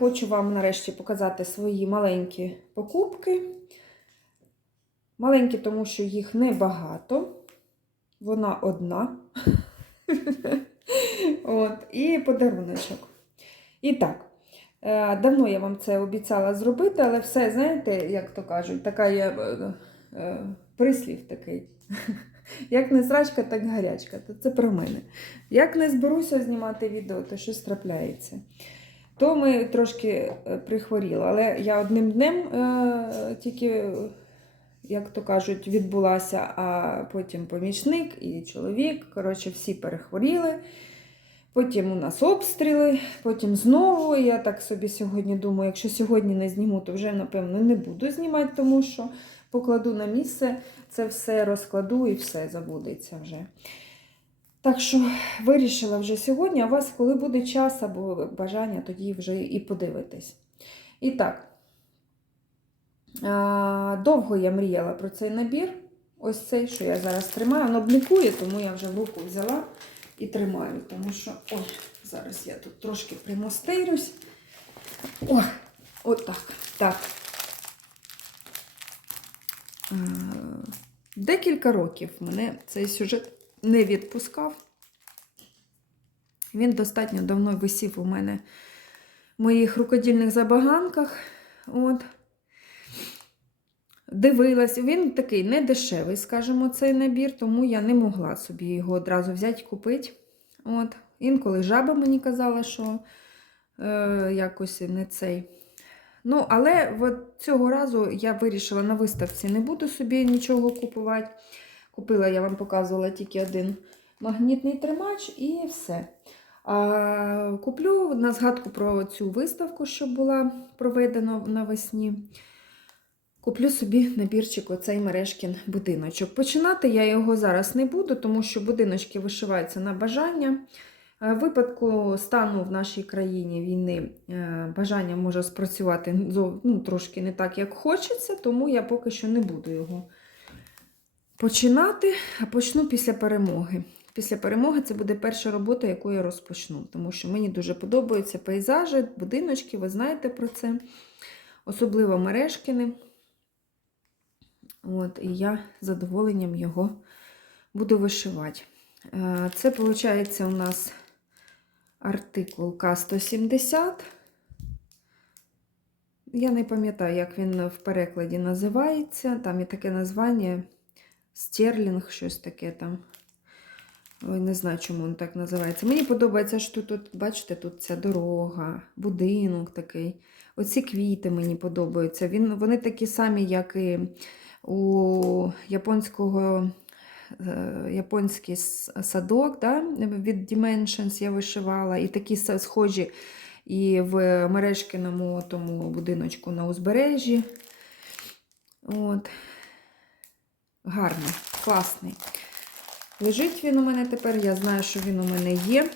хочу вам нарешті показати свої маленькі покупки. Маленькі, тому що їх небагато. Вона одна. От, і подаруночок. І так, е, давно я вам це обіцяла зробити, але все, знаєте, як то кажуть, така є е, е, прислів такий. Як не срачка, так гарячка. То це про мене. Як не зберуся знімати відео, то щось трапляється. То ми трошки е, прихворіли, але я одним днем е, тільки, як то кажуть, відбулася, а потім помічник і чоловік. Коротше, всі перехворіли. Потім у нас обстріли, потім знову. Я так собі сьогодні думаю, якщо сьогодні не зніму, то вже, напевно, не буду знімати, тому що покладу на місце, це все розкладу і все забудеться вже. Так що вирішила вже сьогодні, а у вас, коли буде час або бажання, тоді вже і подивитесь. І так, довго я мріяла про цей набір. Ось цей, що я зараз тримаю, воно блікує, тому я вже в руку взяла і тримаю. Тому що, ой, зараз я тут трошки примостирюсь. О, отак. Так. Декілька років мене цей сюжет не відпускав. Він достатньо давно висів у мене в моїх рукодільних забаганках. От. Дивилась, він такий не дешевий, скажімо, цей набір, тому я не могла собі його одразу взяти і купити. От. Інколи жаба мені казала, що е, якось не цей. Ну, але от цього разу я вирішила на виставці не буду собі нічого купувати. Купила, я вам показувала тільки один магнітний тримач і все. А, Куплю на згадку про цю виставку, що була проведена навесні. Куплю собі набірчик оцей мережкін будиночок. Починати я його зараз не буду, тому що будиночки вишиваються на бажання. В випадку стану в нашій країні війни е, бажання може спрацювати ну, трошки не так, як хочеться, тому я поки що не буду його починати, почну після перемоги. Після перемоги це буде перша робота, яку я розпочну, тому що мені дуже подобаються пейзажі, будиночки, ви знаєте про це, особливо мережкини. От, І я з задоволенням його буду вишивати. Е, це, виходить, у нас артикул К-170. Я не пам'ятаю, як він в перекладі називається. Там є таке названня Стерлінг, щось таке там. Ой, не знаю, чому він так називається. Мені подобається, що тут, бачите, тут ця дорога, будинок такий. Оці квіти мені подобаються. Він, Вони такі самі, як і у японського е, японський садок да, від Dimensions я вишивала, і такі схожі і в мережкиному тому будиночку на узбережжі. От. Гарний, класний. Лежить він у мене тепер, я знаю, що він у мене є.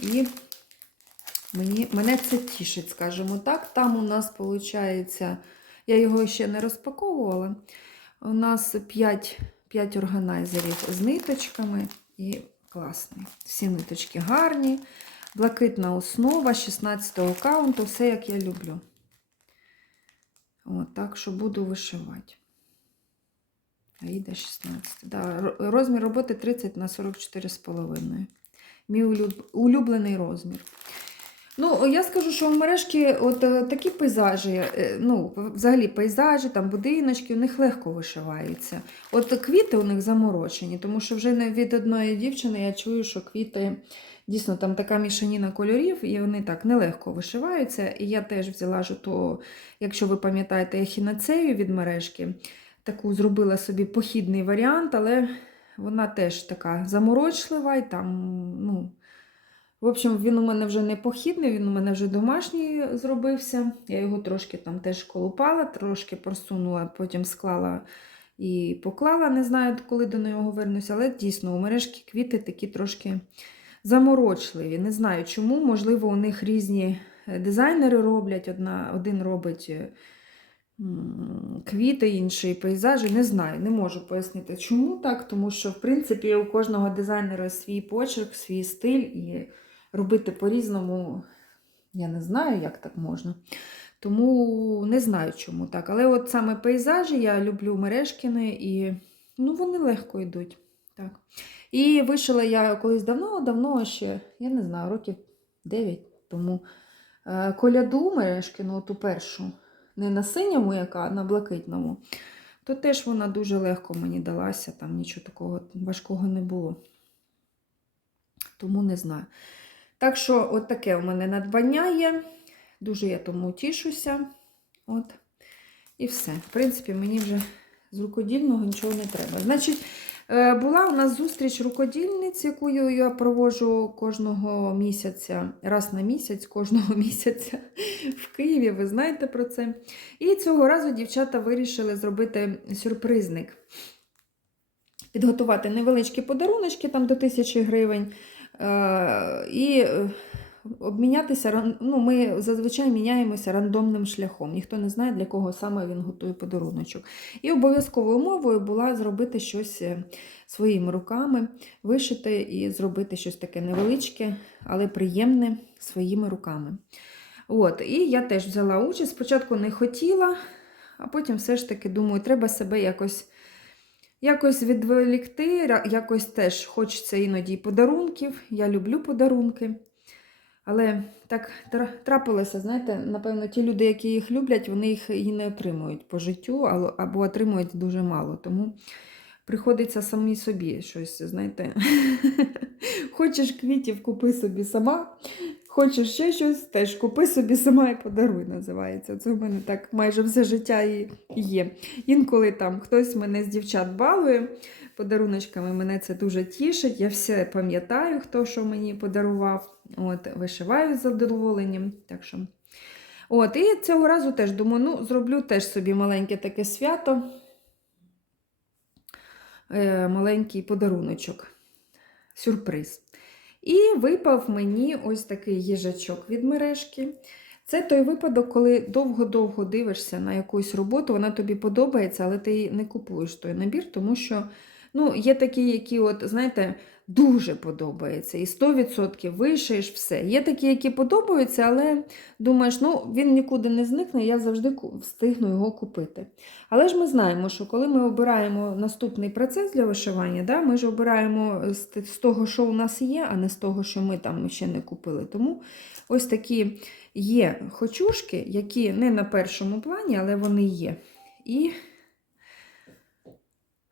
І мені, мене це тішить, скажімо так. Там у нас, виходить, я його ще не розпаковувала. У нас 5 5 органайзерів з ниточками і класний. Всі ниточки гарні, блакитна основа 16-го каунту, все як я люблю. От, Так що буду вишивати. Аїда 16. Да, розмір роботи 30 на 44,5. Мій улюблений розмір. Ну, я скажу, що в мережки от е, такі пейзажі, е, ну, взагалі пейзажі, там будиночки, у них легко вишиваються. От квіти у них заморочені, тому що вже від одної дівчини я чую, що квіти дійсно там така мішаніна кольорів, і вони так нелегко вишиваються. І я теж взяла, то, якщо ви пам'ятаєте, ехінацею від мережки, таку зробила собі похідний варіант, але вона теж така заморочлива і там, ну. В общем, він у мене вже не похідний, він у мене вже домашній зробився. Я його трошки там теж колупала, трошки просунула, потім склала і поклала, не знаю, коли до нього вернуся, але дійсно у мережки квіти такі трошки заморочливі. Не знаю чому, можливо, у них різні е, дизайнери роблять. Одна, Один робить е, квіти, інший пейзажі. Не знаю, не можу пояснити, чому так, тому що, в принципі, у кожного дизайнера свій почерк, свій стиль. і робити по-різному. Я не знаю, як так можна. Тому не знаю, чому так. Але от саме пейзажі я люблю Мережкіни і ну, вони легко йдуть. Так. І вишила я колись давно-давно ще, я не знаю, років 9 тому е, коляду Мережкіну, ту першу, не на синьому, яка, а на блакитному, то теж вона дуже легко мені далася, там нічого такого важкого не було. Тому не знаю. Так що, от таке у мене надбання є. Дуже я тому тішуся. От. І все. В принципі, мені вже з рукодільного нічого не треба. Значить, була у нас зустріч рукодільниць, яку я проводжу кожного місяця, раз на місяць, кожного місяця в Києві. Ви знаєте про це. І цього разу дівчата вирішили зробити сюрпризник. Підготувати невеличкі подаруночки там до тисячі гривень. Е, І е, обмінятися, ну, ми зазвичай міняємося рандомним шляхом. Ніхто не знає, для кого саме він готує подаруночок. І обов'язковою умовою була зробити щось е, своїми руками, вишити і зробити щось таке невеличке, але приємне своїми руками. От, і я теж взяла участь. Спочатку не хотіла, а потім все ж таки думаю, треба себе якось. Якось відволікти, якось теж хочеться іноді подарунків. Я люблю подарунки. Але так тра- трапилося, знаєте, напевно, ті люди, які їх люблять, вони їх і не отримують по життю, або отримують дуже мало. Тому приходиться самі собі щось, знаєте. Хочеш квітів, купи собі сама. Хочеш ще щось, теж купи собі сама і подаруй, називається. Це в мене так майже все життя і є. Інколи там хтось мене з дівчат балує подаруночками, мене це дуже тішить. Я все пам'ятаю, хто що мені подарував. От, вишиваю з задоволенням. Так що. От, і цього разу теж думаю, ну, зроблю теж собі маленьке таке свято, е, маленький подаруночок, сюрприз. І випав мені ось такий їжачок від мережки. Це той випадок, коли довго-довго дивишся на якусь роботу, вона тобі подобається, але ти не купуєш той набір, тому що ну, є такі, які, от, знаєте, дуже подобаються. І 100% вишиєш все. Є такі, які подобаються, але думаєш, ну, він нікуди не зникне, я завжди встигну його купити. Але ж ми знаємо, що коли ми обираємо наступний процес для вишивання, да, ми ж обираємо з того, що у нас є, а не з того, що ми там ще не купили. Тому ось такі є хочушки, які не на першому плані, але вони є. І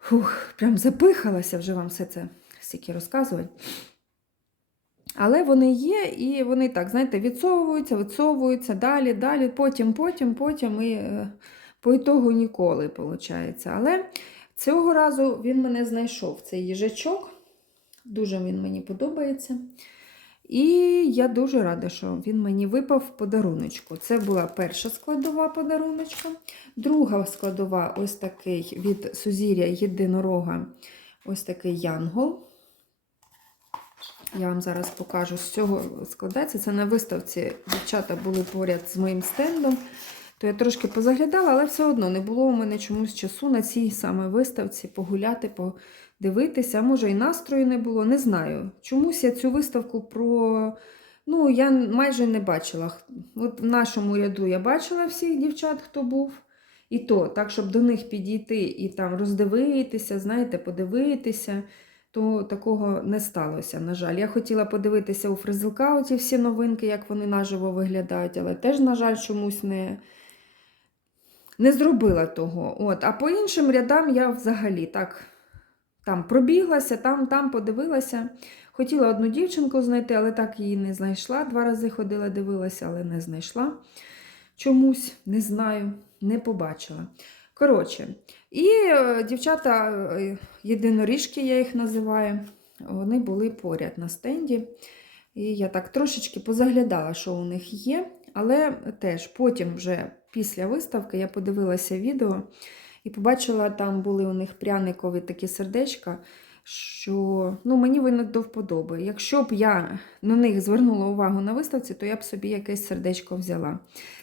фух, прям запихалася вже вам все це стільки розказувати. Але вони є, і вони так, знаєте, відсовуються, відсовуються, далі, далі, потім, потім, потім і е, по ітогу ніколи, виходить. Але цього разу він мене знайшов, цей їжачок. Дуже він мені подобається. І я дуже рада, що він мені випав в подаруночку. Це була перша складова подаруночка. Друга складова ось такий від Сузір'я Єдинорога, ось такий янгол. Я вам зараз покажу, з цього складається. Це на виставці дівчата були поряд з моїм стендом. То я трошки позаглядала, але все одно не було у мене чомусь часу на цій саме виставці погуляти, подивитися. Може і настрою не було, не знаю. Чомусь я цю виставку про. Ну, я майже не бачила. От в нашому ряду я бачила всіх дівчат, хто був. І то, так, щоб до них підійти і там роздивитися, знаєте, подивитися, то такого не сталося, на жаль. Я хотіла подивитися у фризилка оці всі новинки, як вони наживо виглядають, але теж, на жаль, чомусь не, не зробила того. От. А по іншим рядам я взагалі так там пробіглася, там, там подивилася. Хотіла одну дівчинку знайти, але так її не знайшла. Два рази ходила, дивилася, але не знайшла. Чомусь, не знаю, не побачила. Коротше, і е, дівчата, е, єдиноріжки, я їх називаю, вони були поряд на стенді. І я так трошечки позаглядала, що у них є. Але теж потім, вже після виставки, я подивилася відео і побачила, там були у них пряникові такі сердечка, що ну, мені вони до вподоби. Якщо б я на них звернула увагу на виставці, то я б собі якесь сердечко взяла.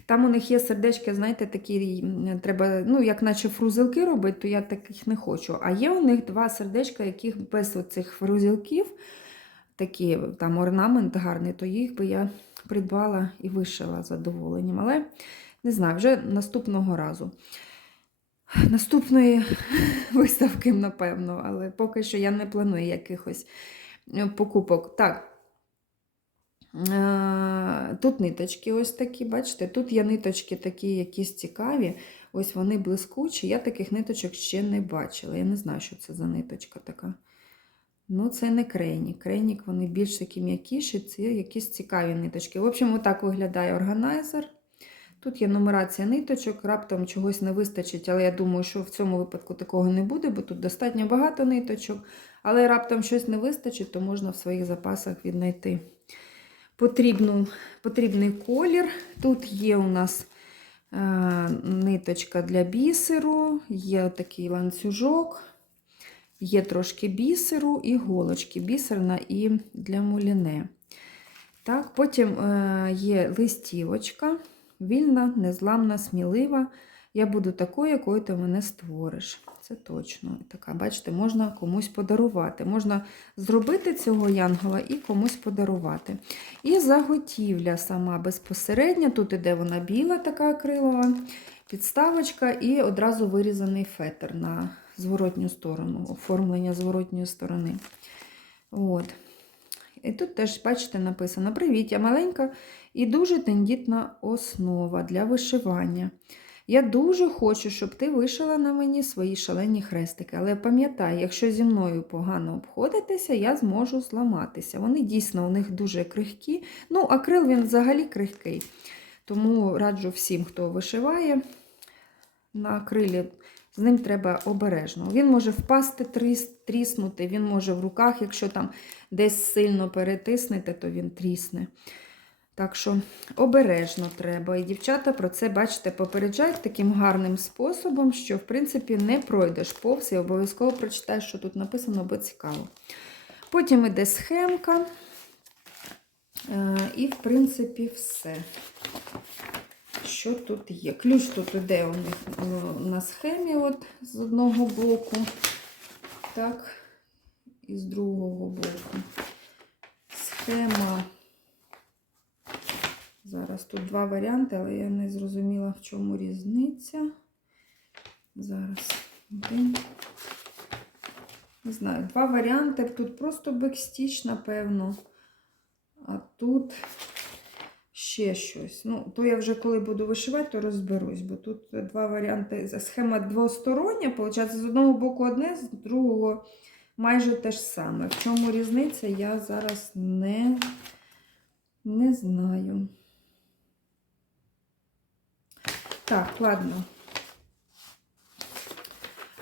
Там у них є сердечки, знаєте, такі треба, ну, як наче фрузелки робити, то я таких не хочу. А є у них два сердечка, яких без оцих фрузелків. такий там орнамент гарний, то їх би я придбала і вишила задоволенням. Але не знаю, вже наступного разу. Наступної виставки, напевно, але поки що я не планую якихось е, покупок. Так. Е, Тут ниточки ось такі, бачите, тут є ниточки такі якісь цікаві, ось вони блискучі. Я таких ниточок ще не бачила. Я не знаю, що це за ниточка така. Ну, це не крейнік. Крейнік, вони більш такі м'якіші, це якісь цікаві ниточки. В общем, отак виглядає органайзер. Тут є нумерація ниточок, раптом чогось не вистачить, але я думаю, що в цьому випадку такого не буде, бо тут достатньо багато ниточок. Але раптом щось не вистачить, то можна в своїх запасах віднайти потрібну, потрібний колір. Тут є у нас е, ниточка для бісеру, є такий ланцюжок, є трошки бісеру і голочки, бісерна і для муліне. Так, Потім е, є листівочка, вільна, незламна, смілива. Я буду такою, якою ти мене створиш. Це точно. Така, бачите, можна комусь подарувати. Можна зробити цього янгола і комусь подарувати. І заготівля сама безпосередньо. Тут іде вона біла, така акрилова, підставочка, і одразу вирізаний фетр на зворотню сторону, оформлення зворотньої сторони. От. І тут теж, бачите, написано: Привіт, я маленька і дуже тендітна основа для вишивання. Я дуже хочу, щоб ти вишила на мені свої шалені хрестики. Але пам'ятай, якщо зі мною погано обходитися, я зможу зламатися. Вони дійсно у них дуже крихкі. Ну, акрил він взагалі крихкий. Тому раджу всім, хто вишиває на акрилі, з ним треба обережно. Він може впасти, тріснути, він може в руках, якщо там десь сильно перетиснете, то він трісне. Так що обережно треба. І дівчата про це, бачите, попереджають таким гарним способом, що, в принципі, не пройдеш повз і обов'язково прочитаєш, що тут написано, бо цікаво. Потім іде схемка. Е, І, в принципі, все. Що тут є? Ключ тут іде у них е, на схемі от, з одного боку. Так, і з другого боку. Схема. Зараз тут два варіанти, але я не зрозуміла, в чому різниця. Зараз один. Не знаю, два варіанти. Тут просто бекстіч, напевно. А тут ще щось. Ну, то я вже коли буду вишивати, то розберусь, бо тут два варіанти. Схема двостороння, виходить, з одного боку одне, з другого майже те ж саме. В чому різниця, я зараз не, не знаю. Так, ладно.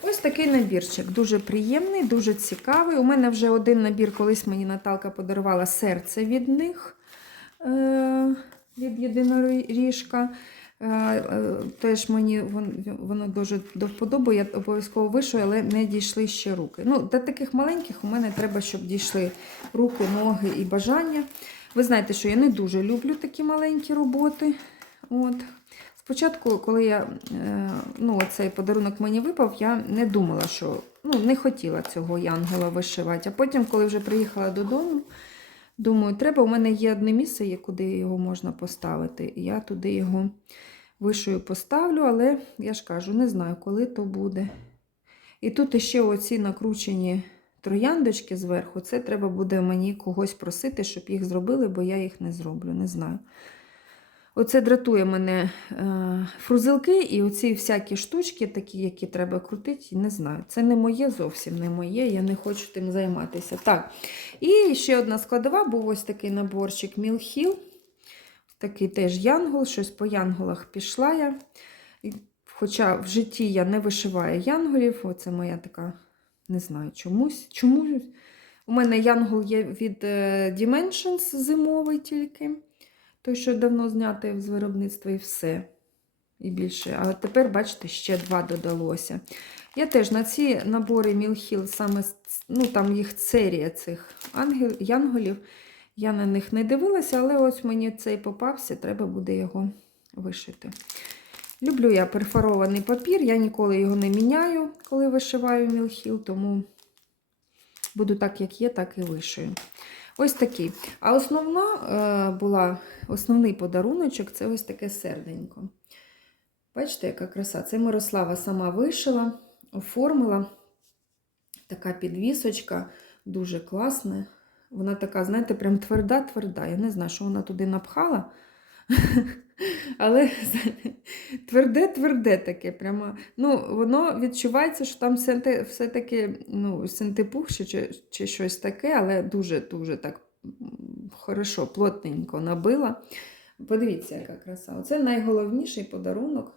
Ось такий набірчик. Дуже приємний, дуже цікавий. У мене вже один набір, колись мені Наталка подарувала серце від них, е- від єдиноріжка. Е, е, Теж мені воно дуже до вподоби, я обов'язково вишую, але не дійшли ще руки. Ну, До таких маленьких у мене треба, щоб дійшли руки, ноги і бажання. Ви знаєте, що я не дуже люблю такі маленькі роботи. От. Спочатку, коли я, е, ну, цей подарунок мені випав, я не думала, що ну, не хотіла цього янгола вишивати. А потім, коли вже приїхала додому, думаю, треба, у мене є одне місце, куди його можна поставити. І я туди його вишию поставлю, але я ж кажу, не знаю, коли то буде. І тут іще оці накручені трояндочки зверху, це треба буде мені когось просити, щоб їх зробили, бо я їх не зроблю, не знаю. Оце дратує мене е, фрузилки і оці всякі штучки, такі, які треба крутити, не знаю. Це не моє, зовсім не моє, я не хочу тим займатися. Так, і ще одна складова, був ось такий наборчик Мілхіл. Такий теж янгол, щось по янголах пішла я. Хоча в житті я не вишиваю янголів, оце моя така, не знаю, чомусь. Чому? У мене янгол є від е, Dimensions зимовий тільки. Той, що давно знятий з виробництва, і все. І більше. А тепер, бачите, ще два додалося. Я теж на ці набори Мілхіл, саме ну, там їх серія цих ангел, янголів, я на них не дивилася, але ось мені цей попався, треба буде його вишити. Люблю я перфорований папір, я ніколи його не міняю, коли вишиваю Мілхіл, тому буду так, як є, так і вишию. Ось такий. А основна е, була, основний подаруночок це ось таке серденько. Бачите, яка краса? Це Мирослава сама вишила, оформила. Така підвісочка, дуже класна. Вона така, знаєте, прям тверда-тверда. Я не знаю, що вона туди напхала. Але тверде-тверде таке. Прямо, ну, Воно відчувається, що там все- все-таки ну, синтепух чи, чи, чи щось таке, але дуже-дуже так хорошо, плотненько набила. Подивіться, яка краса. Оце найголовніший подарунок.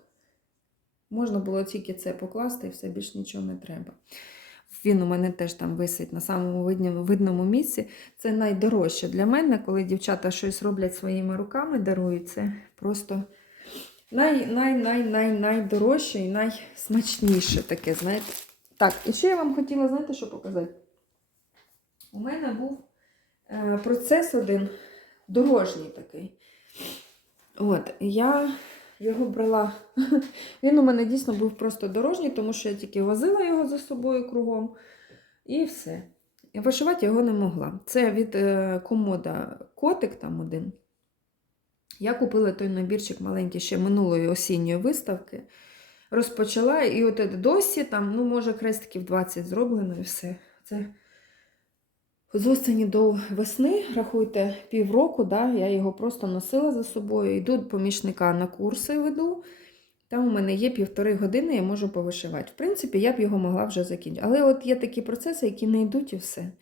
Можна було тільки це покласти і все більш нічого не треба. Він у мене теж там висить на самому видному, місці. Це найдорожче для мене, коли дівчата щось роблять своїми руками, дарують це просто най, най, най, най, найдорожче і найсмачніше таке, знаєте. Так, і ще я вам хотіла, знаєте, що показати? У мене був е, процес один дорожній такий. От, я його брала. Він у мене дійсно був просто дорожній, тому що я тільки возила його за собою кругом. І все. Вишивати його не могла. Це від е, комода котик там один. Я купила той набірчик маленький ще минулої осінньої виставки. Розпочала, і от досі там, ну, може, крестиків 20 зроблено і все. Це з осені до весни, рахуйте, півроку, да, я його просто носила за собою. Йду помічника на курси веду. Там у мене є півтори години, я можу повишивати. В принципі, я б його могла вже закінчити. Але от є такі процеси, які не йдуть і все.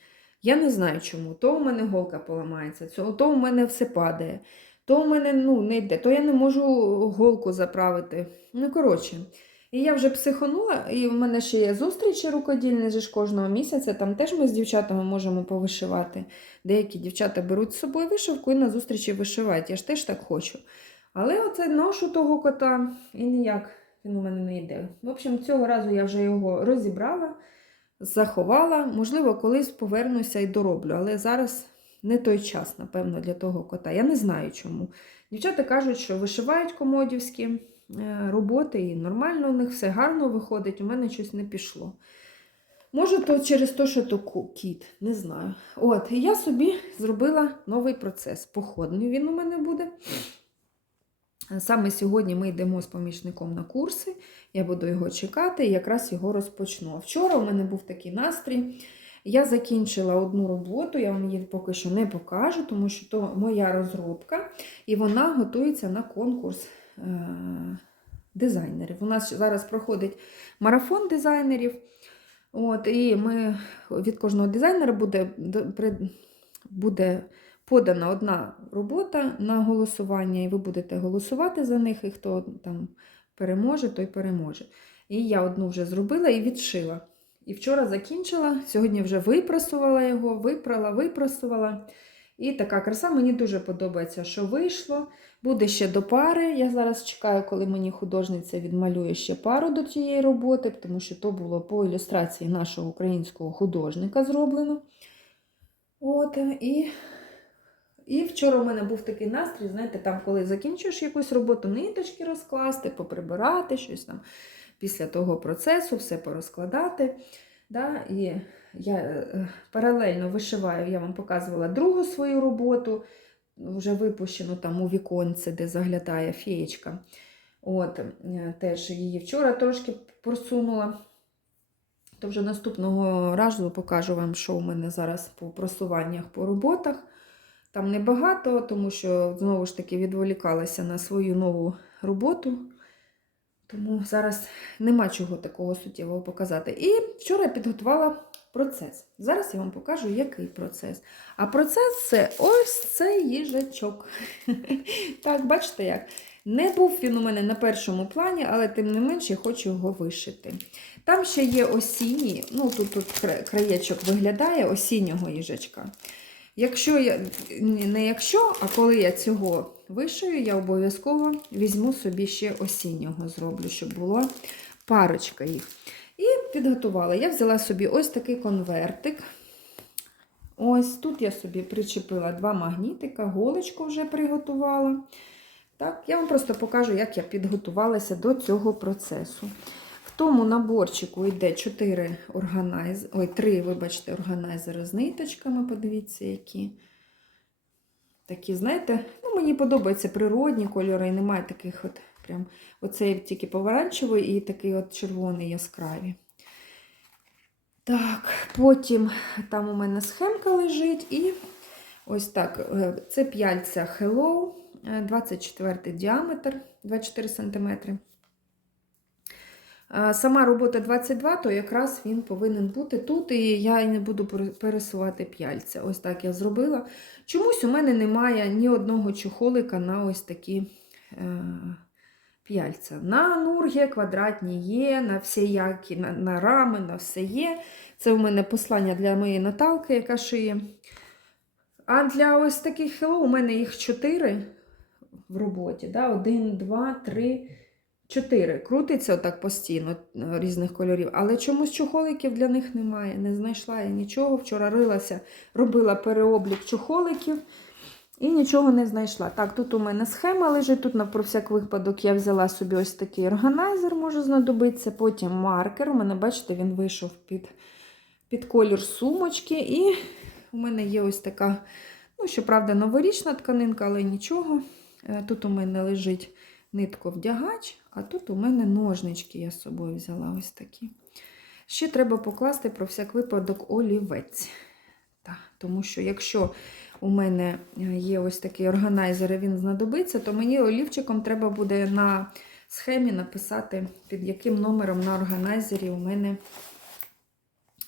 Я не знаю чому. То у мене голка поламається, то у мене все падає, то у мене ну, не йде, то я не можу голку заправити. Ну, коротше. І я вже психонула, і в мене ще є зустрічі рукодільні ж кожного місяця. Там теж ми з дівчатами можемо повишивати. Деякі дівчата беруть з собою вишивку і на зустрічі вишивають. Я ж теж так хочу. Але оце ношу того кота і ніяк він у мене не йде. В общем, цього разу я вже його розібрала, заховала. Можливо, колись повернуся і дороблю, але зараз не той час, напевно, для того кота. Я не знаю чому. Дівчата кажуть, що вишивають комодівські роботи, і нормально у них все гарно виходить, у мене щось не пішло. Може, то через те, що то кіт, не знаю. От, я собі зробила новий процес. Походний він у мене буде. Саме сьогодні ми йдемо з помічником на курси. Я буду його чекати і якраз його розпочну. Вчора у мене був такий настрій. Я закінчила одну роботу, я вам її поки що не покажу, тому що то моя розробка, і вона готується на конкурс е- дизайнерів. У нас зараз проходить марафон дизайнерів. От, і ми від кожного дизайнера буде, буде подана одна робота на голосування, і ви будете голосувати за них, і хто там переможе, той переможе. І я одну вже зробила і відшила. І вчора закінчила, сьогодні вже випрасувала його, випрала, випрасувала. І така краса мені дуже подобається, що вийшло. Буде ще до пари. Я зараз чекаю, коли мені художниця відмалює ще пару до цієї роботи, тому що то було по ілюстрації нашого українського художника зроблено. От, і, і вчора у мене був такий настрій, знаєте, там, коли закінчуєш якусь роботу, ниточки розкласти, поприбирати щось там після того процесу, все порозкладати. Да? І я е, паралельно вишиваю, я вам показувала другу свою роботу, вже випущену там у віконце, де заглядає феєчка. От, е, теж її вчора трошки просунула. То вже наступного разу покажу вам, що у мене зараз по просуваннях по роботах. Там небагато, тому що знову ж таки відволікалася на свою нову роботу. Тому зараз нема чого такого суттєвого показати. І вчора я підготувала процес. Зараз я вам покажу, який процес. А процес це ось цей їжачок. Так, бачите як? Не був він у мене на першому плані, але тим не менше я хочу його вишити. Там ще є осінній, ну тут, тут краєчок виглядає осіннього їжачка. Якщо я, не якщо, а коли я цього вишию, я обов'язково візьму собі ще осіннього зроблю, щоб була парочка їх. І підготувала. Я взяла собі ось такий конвертик. Ось тут я собі причепила два магнітика, голочку вже приготувала. Так, я вам просто покажу, як я підготувалася до цього процесу. В тому наборчику йде 4 органайз... Ой, 3, вибачте, органайзери з ниточками, подивіться, які. такі, знаєте, мені подобаються природні кольори, і немає таких от прям оцей тільки помаранчевий і такий от червоний яскравий. Так, потім там у мене схемка лежить і ось так. е, Це п'яльця Hello, е, 24 діаметр, 24 см. Сама робота 22, то якраз він повинен бути тут, і я не буду пересувати п'яльця. Ось так я зробила. Чомусь у мене немає ні одного чохолика на ось такі е, п'яльця. На нургі квадратні є, на всіякі, на, на рами, на все є. Це у мене послання для моєї Наталки, яка шиє. А для ось таких хело у мене їх чотири в роботі. Да? Один, два, три, чотири. Крутиться отак постійно е, різних кольорів. Але чомусь чохоликів для них немає. Не знайшла я нічого. Вчора рилася, робила переоблік чохоликів. І нічого не знайшла. Так, тут у мене схема лежить. Тут про всяк випадок я взяла собі ось такий органайзер, може знадобитися. Потім маркер. У мене, бачите, він вийшов під, під колір сумочки. І у мене є ось така, ну, щоправда, новорічна тканинка, але нічого. Е, Тут у мене лежить нитковдягач, а тут у мене ножнички я з собою взяла ось такі. Ще треба покласти про всяк випадок олівець. Так, тому що якщо у мене е, є ось такий органайзер, і він знадобиться, то мені олівчиком треба буде на схемі написати, під яким номером на органайзері у мене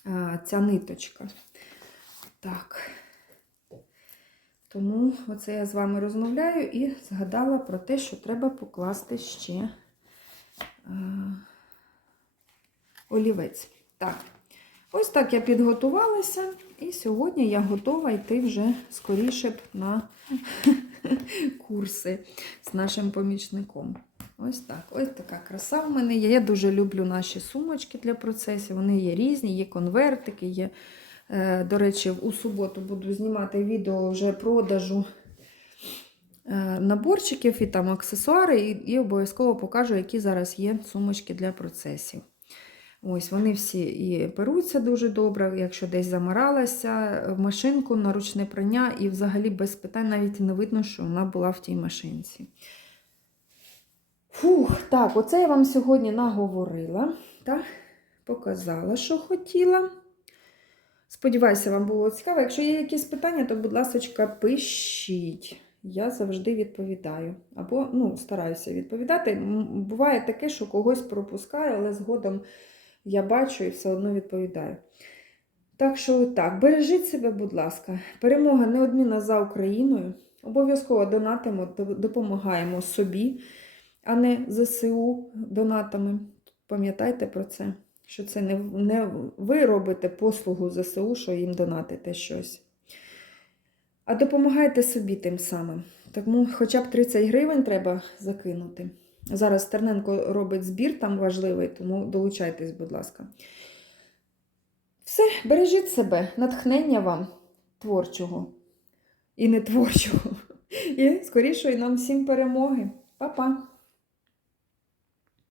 а, ця ниточка. Так. Тому оце я з вами розмовляю і згадала про те, що треба покласти ще е, олівець. Так, ось так я підготувалася, і сьогодні я готова йти вже скоріше б на курси з нашим помічником. Ось так. Ось така краса в мене є. Я дуже люблю наші сумочки для процесів. Вони є різні, є конвертики, є. Е, До речі, у суботу буду знімати відео вже продажу е, наборчиків і там аксесуари, і, і обов'язково покажу, які зараз є сумочки для процесів. Ось вони всі і перуться дуже добре, якщо десь замаралася в машинку на ручне прання, і взагалі без питань навіть не видно, що вона була в тій машинці. Фух, так, оце я вам сьогодні наговорила, так, показала, що хотіла. Сподіваюся, вам було цікаво. Якщо є якісь питання, то, будь ласка, пишіть. Я завжди відповідаю. Або ну, стараюся відповідати. Буває таке, що когось пропускаю, але згодом я бачу і все одно відповідаю. Так що так, бережіть себе, будь ласка. Перемога неодмінна за Україною. Обов'язково донатимо, допомагаємо собі, а не ЗСУ донатами. Пам'ятайте про це, що це не, не ви робите послугу ЗСУ, що їм донатите щось. А допомагайте собі тим самим. Тому хоча б 30 гривень треба закинути. Зараз Стерненко робить збір там важливий, тому долучайтесь, будь ласка. Все, бережіть себе, натхнення вам творчого і не творчого. І скорішої нам всім перемоги. Па-па!